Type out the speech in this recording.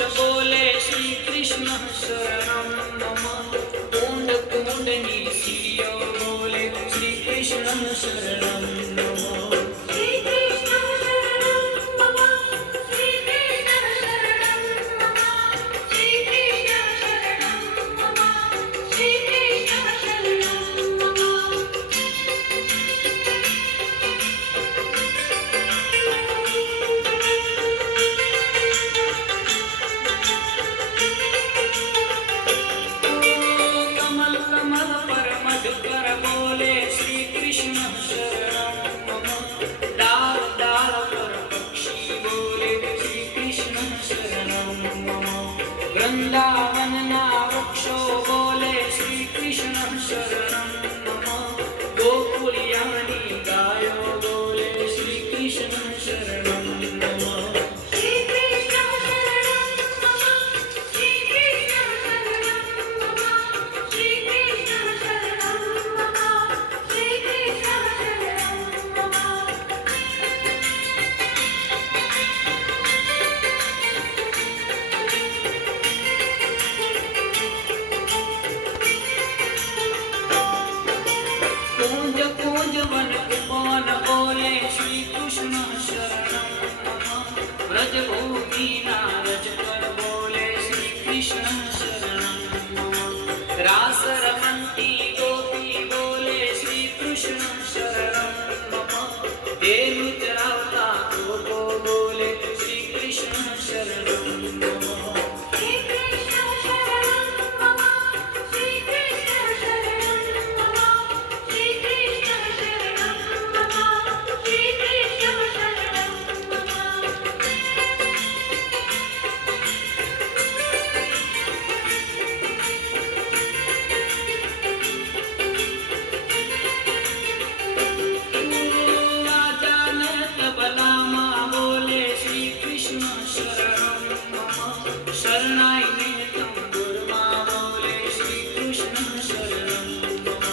बोले श्री कृष्ण शरणम नमः। कुंड कुंडनी सीढ़ियों बोले श्री कृष्ण शरणम नमः। श्री कृष्ण शरणं मम श्री कृष्ण शरणं मम श्री कृष्ण शरणं मम श्री कृष्ण शरणं मम। कमल कमल पर मधुकर बोले श्री कृष्ण शरणम मम। डाल डाल पर पक्षी बोले श्री कृष्ण शरणम मम। वृंदावन ना वृक्षो बोले श्री कृष्ण शरणम मम। गोकुलियानी गायो बोले श्री कृष्ण शरणम मम। श्री कृष्ण शरणं मम श्री कृष्ण शरणं मम श्री कृष्ण शरणं मम श्री कृष्ण शरणं मम। कूंज कूंज वन उपवन बोले श्री कृष्ण शरणम मम। ब्रजभूमि नारज कर बोले श्री कृष्ण शरणम